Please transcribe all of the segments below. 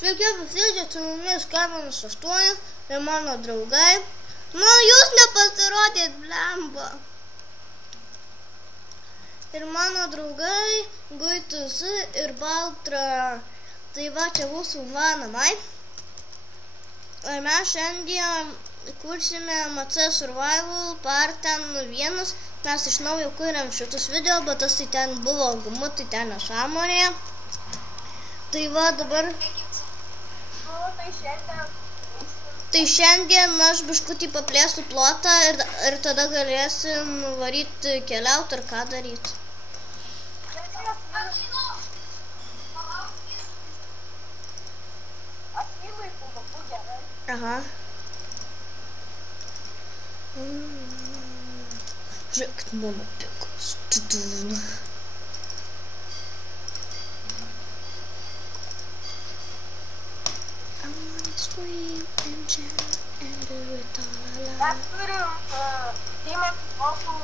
Sveiki visi, čia su mumis Kevinas 8 ir mano draugai. Nu, jūs nepasirodėt, blemba. Ir mano draugai, Guitus ir Baltra. Tai va, čia mūsų namai. Ir mes šiandien kursime MC Survival Part 1. Mes iš naujo kuriam šitus video, bet tas tai ten buvo gumu, tai ten nesąmonė. Tai va, dabar... Tai šiandien aš biškutį paplėsiu plotą ir tada galėsim varyti keliauti ar ką daryti. Aha. Žiūrėkit, mano pikas. Tudūna. Scream and jam and do it all alone. Mes turim Timas Okų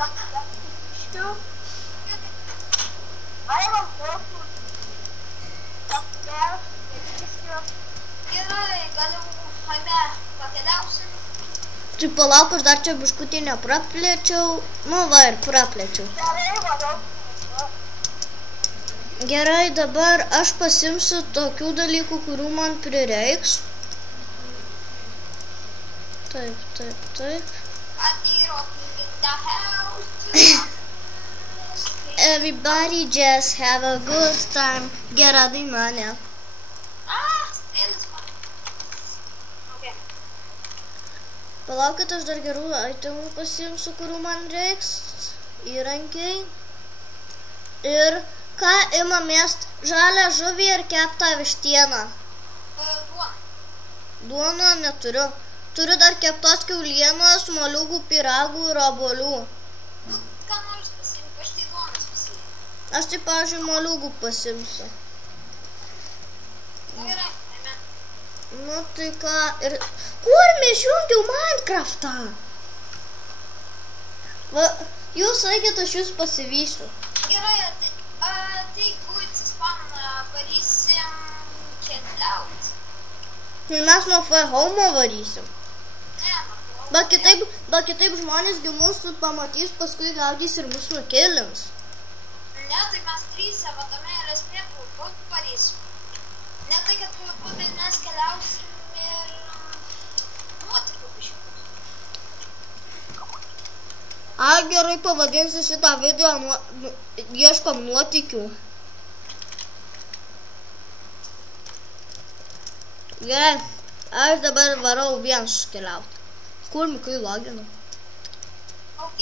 Taktiškių. Vaimam Okų Taktiškių. Gerai, galim Haime pakeliausim. Tai palauk, aš dar čia biškutį nepraplėčiau. Nu va ir praplėčiau. Gerai, manau. Gerai, dabar aš pasimsiu tokių dalykų, kurių man prireiks. Taip, taip, taip. Everybody just have a good time. Gera daina, ne? Palaukit, aš dar gerų itemų pasimsiu, kurių man reiks. Įrankiai. Ir... Ką imamės? Žalią žuvį ir keptą vištieną? Duoną. Duoną neturiu. Turiu dar keptos kiaulienos, moliūgų, pyragų ir obuolių. Nu, ką nors pasiimti, aš tai duonas pasiimti. Aš tai, pavyzdžiui, moliūgų pasimsiu. Nu, gerai, Haime. Nu, tai ką... Ir... Kur mes jungiau Minecraftą? Va, jūs sakėt, aš jūs pasivysiu. Gerai, tai Guitus spamną varysim keliauti. Mes nuo F-Home varysim. Ne, nuo Bet kitaip žmonės mūsų pamatys, paskui gaudys ir mus nukėlins. Ne, tai mes trysia, va tame ir esmė varysim. Ne tai, kad bet mes keliausim ir nuotikų biškius. Gerai, pavadinsiu šitą video ieškom nuotykių. Gerai, aš dabar varau vienas keliauti. Kur Mikai loginu? Ok,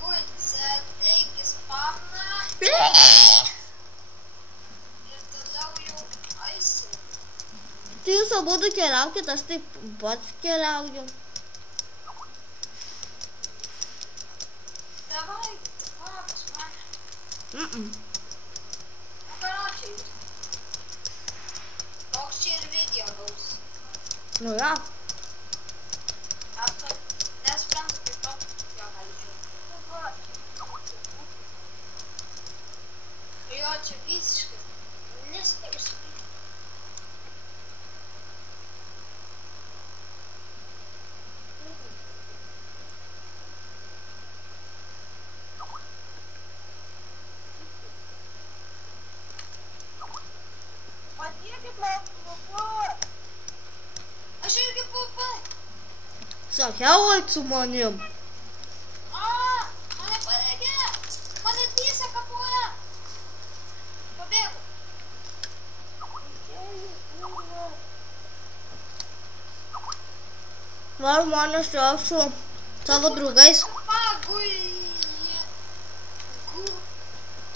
Guitus, taigi spamną ir toliau jau aisim. Tai jūs abudu keliaukit, aš taip pats keliauju. Davai, pas mane. Nu, karočiai. Toks čia ir video gaus. Nu, ja. Aš nesprantu, kaip to jo gali žiūrėti. Jo, čia visiškai nespėjau supykti. Padėkit man PvP. Aš irgi PvP. Sakiau, eit su manim. Mane padegė. Mane tįsia kapoje. Pabėgu. Va, žmonės čia su savo draugais.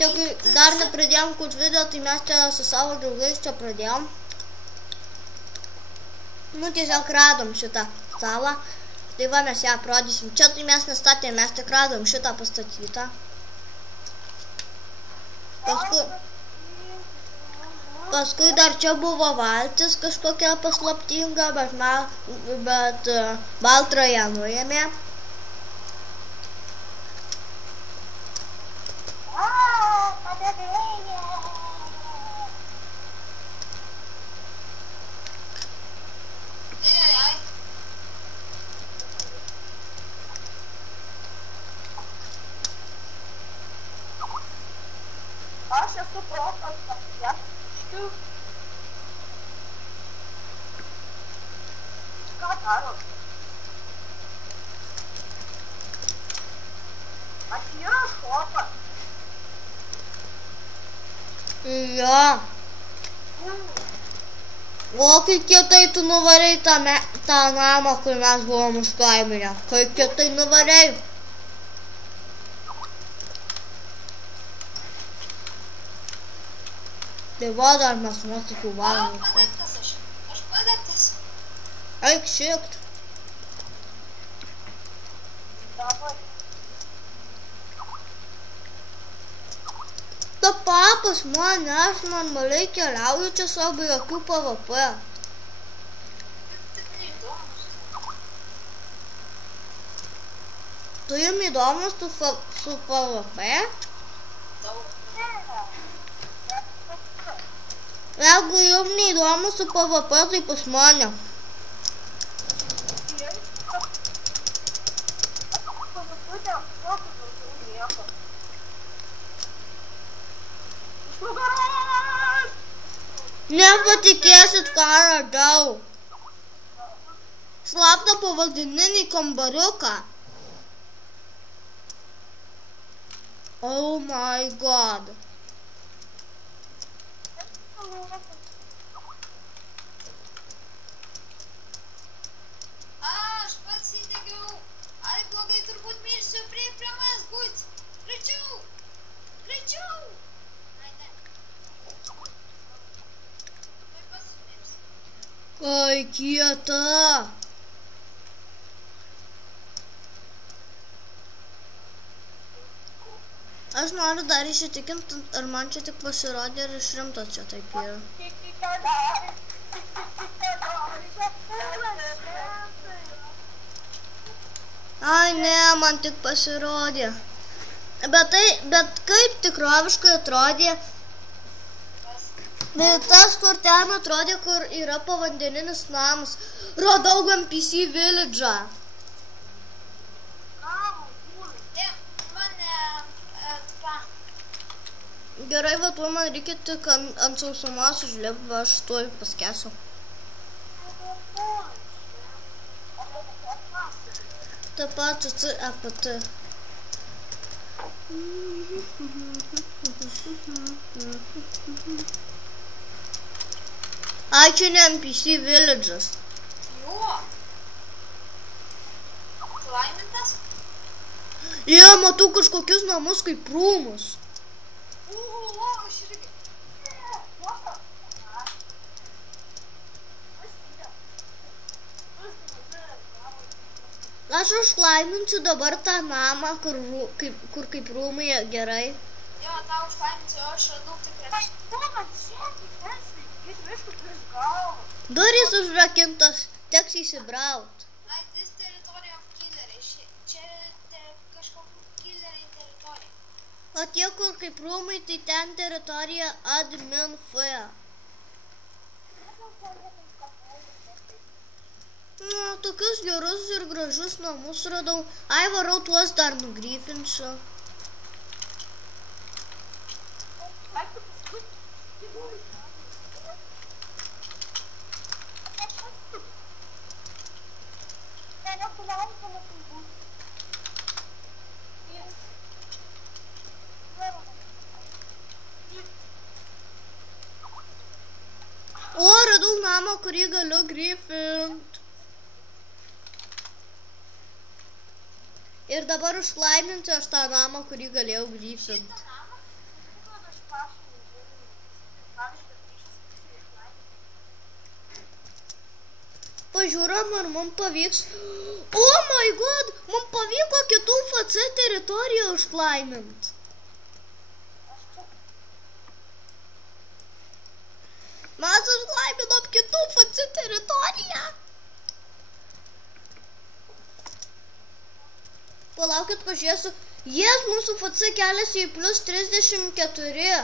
Tik dar nepradėjom kurt video, tai mes čia su savo draugais čia pradėjom. Nu, tiesiog radom šitą salą. Tai va, mes ją parodysim. Čia tai mes nestatėm, mes tik radom šitą pastatytą. Paskui dar čia buvo valtis kažkokia paslaptinga, bet Baltra ją nuėmė. Jo. O, kai kietai tu nuvarei tą namą, kur mes buvom užkaiminę. Kai kietai nuvarei. Tai va, dar mes nuotikių varom. Padegtas aš padegtas. Eik šiekt. Давай. Ta papas mane, aš normaliai keliauju čia savo be jokių PvP. Taip neįdomus. Tu jums įdomus su PvP? Daug. Jeigu jums neįdomus su PvP, tai pas mane. Nepatikėsit, ką radau. Slaptą pavadinimį kambariuką. Oh my god. Aš pats įdegiau. Ai, blogai, turbūt mirsiu prie manęs būt. Greičiau. Greičiau. Ai, ne. Tuoj pats sumirsiu. Ai, kieta. Aš noriu dar įsitikinti, ar man čia tik pasirodė, ar iš rimto čia taip yra. Ai, ne, man tik pasirodė. Bet kaip tikroviškai atrodė, tai tas, kur ten atrodė, kur yra povandeninis namas. Radau NPC village'ą. Gerai, va, tuo man reikia tik ant sausumos užlipti, va, aš tuoj paskesiu. Ta pat APT. Ai, čia ne NPC village'as. Jo. Laimintas? Jie, matau kažkokius namus kaip rūmus. Aš irgi. Aš užlaiminsiu dabar tą namą, kur kaip rūmai gerai. Jo, tau užlaiminsiu, aš radau tikrai. Durys užrakintos, teks įsibraut. Ai, this territory of killeriai. Čia kažkokių killeriai teritorija. O tie, kur kaip rūmai, tai ten teritorija admin F. Na, tokius gerus ir gražus namus radau. Ai, varau tuos dar nugryfinsiu. O, radau namą, kurį galiu gryfint. Ir dabar užlaiminsiu aš tą namą, kurį galėjau gryfint. Pažiūrėm, ar mums pavyks. Oh my god, mums pavyko kitų FC teritoriją užlaimint. Mes užlaiminom kitų FC teritoriją. Palaukit, pažiūrėsiu. Jes, mūsų FC keliasi į +34.